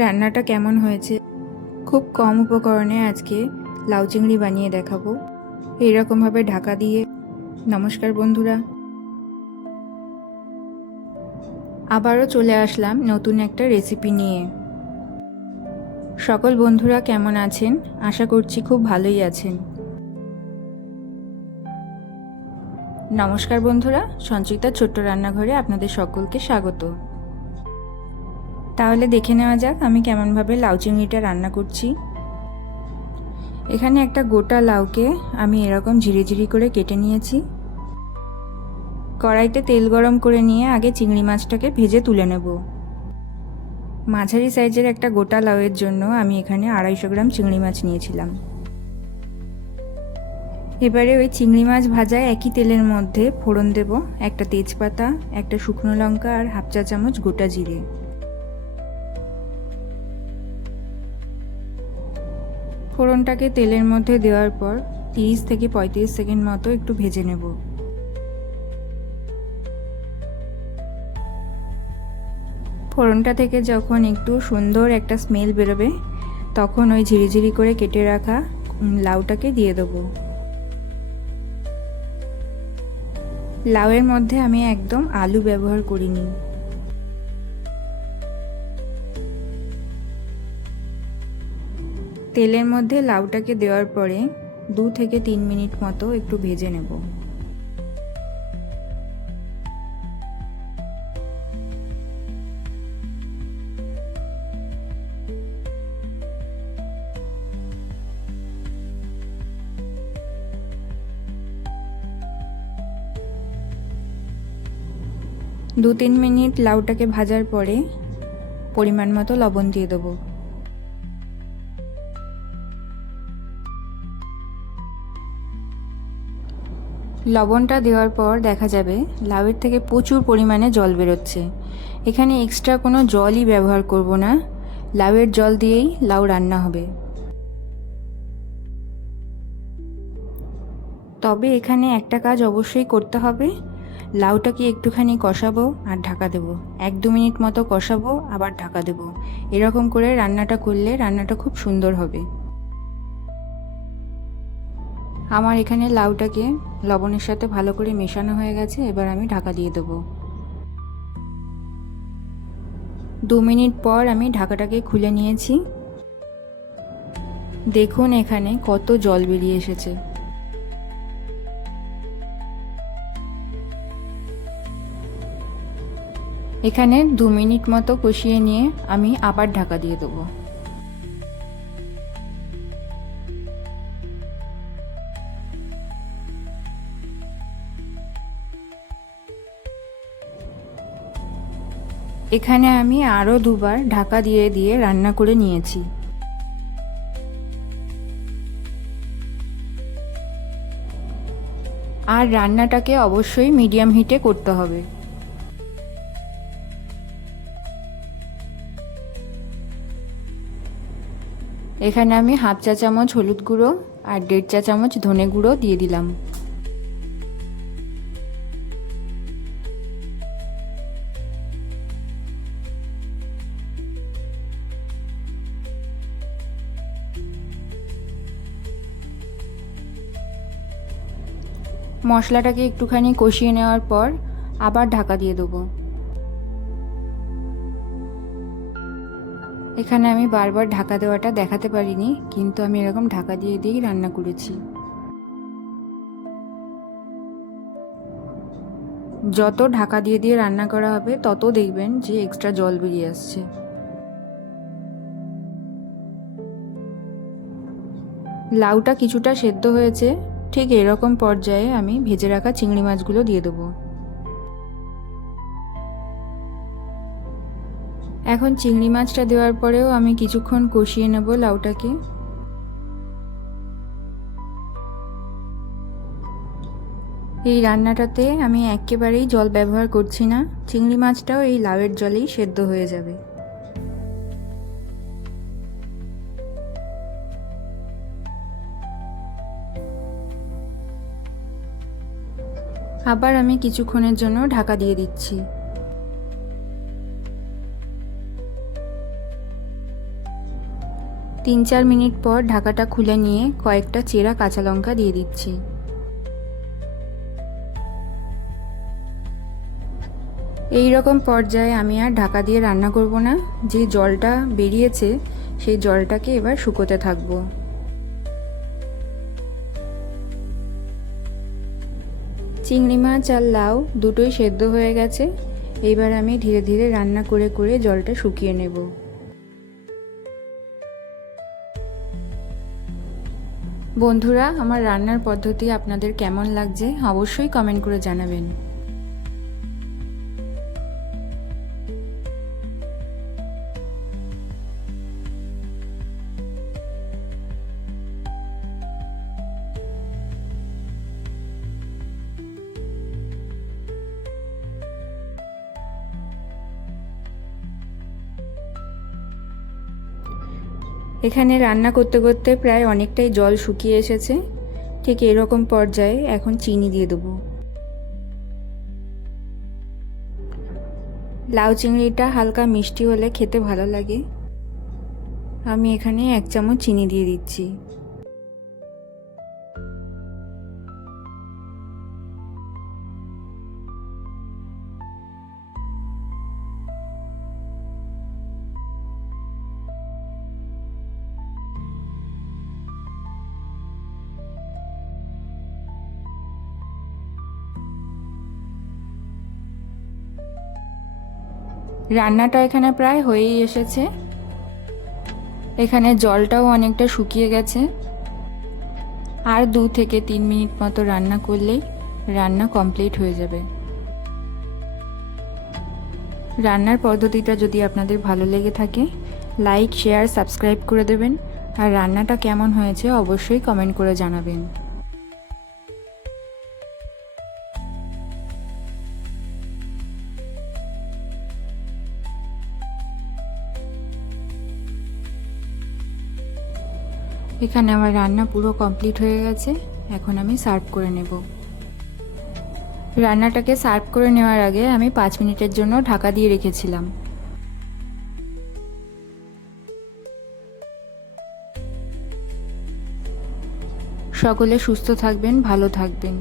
রান্নাটা কেমন হয়েছে? খুব কম উপকরণে আজকে লাউ চিংড়ি বানিয়ে দেখাবো এইরকমভাবে ঢাকা দিয়ে। নমস্কার বন্ধুরা, আবারও চলে আসলাম নতুন একটা রেসিপি নিয়ে। সকল বন্ধুরা কেমন আছেন? আশা করছি খুব ভালোই আছেন। নমস্কার বন্ধুরা, সঞ্চিতার ছোট্ট রান্নাঘরে আপনাদের সকলকে স্বাগত। তাহলে দেখে নেওয়া যাক আমি কেমনভাবে লাউ চিংড়িটা রান্না করছি। এখানে একটা গোটা লাউকে আমি এরকম ঝিরিঝিরি করে কেটে নিয়েছি। কড়াইতে তেল গরম করে নিয়ে আগে চিংড়ি মাছটাকে ভেজে তুলে নেব। মাঝারি সাইজের একটা গোটা লাউয়ের জন্য আমি এখানে 250 গ্রাম চিংড়ি মাছ নিয়েছিলাম। এবারে ওই চিংড়ি মাছ ভাজা একই তেলের মধ্যে ফোড়ন দেব একটা তেজপাতা, একটা শুকনো লঙ্কা আর হাফ চা চামচ গোটা জিরে। ফোড়নটাকে তেলের মধ্যে দেওয়ার পর 30 থেকে 35 সেকেন্ড মতো একটু ভেজে নেব। ফোড়নটা থেকে যখন একটু সুন্দর একটা স্মেল বেরোবে তখন ওই ঝিরিঝিরি করে কেটে রাখা লাউটাকে দিয়ে দেবো। লাউয়ের মধ্যে আমি একদম আলু ব্যবহার করিনি। তেলের মধ্যে লাউটাকে দেওয়ার পরে 2 থেকে 3 মিনিট মতো একটু ভেজে নেব। দু 3 মিনিট লাউটাকে ভাজার পরে পরিমাণ মতো লবণ দিয়ে দেবো। লবণটা দেওয়ার পর দেখা যাবে লাউয়ের থেকে প্রচুর পরিমাণে জল বেরোচ্ছে। এখানে এক্সট্রা কোনো জলই ব্যবহার করব না, লাউয়ের জল দিয়েই লাউ রান্না হবে। তবে এখানে একটা কাজ অবশ্যই করতে হবে, লাউটাকে একটুখানি কষাবো আর ঢাকা দেবো। 1-2 মিনিট মতো কষাবো আবার ঢাকা দেবো। এরকম করে রান্নাটা করলে রান্নাটা খুব সুন্দর হবে। আমার এখানে লাউটাকে লবণের সাথে ভালো করে মেশানো হয়ে গেছে, এবার আমি ঢাকা দিয়ে দেবো। 2 মিনিট পর আমি ঢাকাটাকে খুলে নিয়েছি। দেখুন এখানে কত জল বেরিয়ে এসেছে। এখানে 2 মিনিট মতো কষিয়ে নিয়ে আমি আবার ঢাকা দিয়ে দেবো। এখানে আমি আরও 2বার ঢাকা দিয়ে দিয়ে রান্না করে নিয়েছি। আর রান্নাটাকে অবশ্যই মিডিয়াম হিটে করতে হবে। এখানে আমি হাফ চা চামচ হলুদ গুঁড়ো আর 1.5 চা চামচ ধনে গুঁড়ো দিয়ে দিলাম। মশলাটাকে একটুখানি কষিয়ে নেওয়ার পর আবার ঢাকা দিয়ে দেবো। এখানে আমি বারবার ঢাকা দেওয়াটা দেখাতে পারিনি, কিন্তু আমি এরকম ঢাকা দিয়ে দিয়েই রান্না করেছি। যত ঢাকা দিয়ে দিয়ে রান্না করা হবে তত দেখবেন যে এক্সট্রা জল বেরিয়ে আসছে। লাউটা কিছুটা সেদ্ধ হয়েছে, ঠিক এরকম পর্যায়ে আমি ভেজে রাখা চিংড়ি মাছগুলো দিয়ে দেবো। এখন চিংড়ি মাছটা দেওয়ার পরেও আমি কিছুক্ষণ কষিয়ে নেব লাউটাকে। এই রান্নাটাতে আমি একেবারেই জল ব্যবহার করছি না, চিংড়ি মাছটাও এই লাউয়ের জলেই সেদ্ধ হয়ে যাবে। আবার আমি কিছুক্ষণের জন্য ঢাকা দিয়ে দিচ্ছি। 3-4 মিনিট পর ঢাকাটা খুলে নিয়ে কয়েকটা চেরা কাঁচা লঙ্কা দিয়ে দিচ্ছি। এই রকম পর্যায়ে আমি আর ঢাকা দিয়ে রান্না করব না, যে জলটা বেরিয়েছে সেই জলটাকে এবার শুকোতে থাকব। চিংড়ি মাছ আর লাউ দুটোই সেদ্ধ হয়ে গেছে। এইবার আমি ধীরে ধীরে রান্না করে করে জলটা শুকিয়ে নেব। বন্ধুরা, আমার রান্নার পদ্ধতি আপনাদের কেমন লাগছে অবশ্যই কমেন্ট করে জানাবেন। এখানে রান্না করতে করতে প্রায় অনেকটাই জল শুকিয়ে এসেছে। ঠিক এরকম পর্যায়ে এখন চিনি দিয়ে দেবো। লাউ চিংড়িটা হালকা মিষ্টি হলে খেতে ভালো লাগে। আমি এখানে 1 চামচ চিনি দিয়ে দিচ্ছি। রান্নাটা এখানে প্রায় হয়েই এসেছে। এখানে জলটাও অনেকটা শুকিয়ে গেছে। আর 2 থেকে 3 মিনিট মতো রান্না করলেই রান্না কমপ্লিট হয়ে যাবে। রান্নার পদ্ধতিটা যদি আপনাদের ভালো লেগে থাকে লাইক, শেয়ার, সাবস্ক্রাইব করে দেবেন। আর রান্নাটা কেমন হয়েছে অবশ্যই কমেন্ট করে জানাবেন। এখানে আমার রান্না পুরো কমপ্লিট হয়ে গেছে। এখন আমি সার্ভ করে নেব। রান্নাটাকে সার্ভ করে নেওয়ার আগে আমি 5 মিনিটের জন্য ঢাকা দিয়ে রেখেছিলাম। সকলে সুস্থ থাকবেন, ভালো থাকবেন।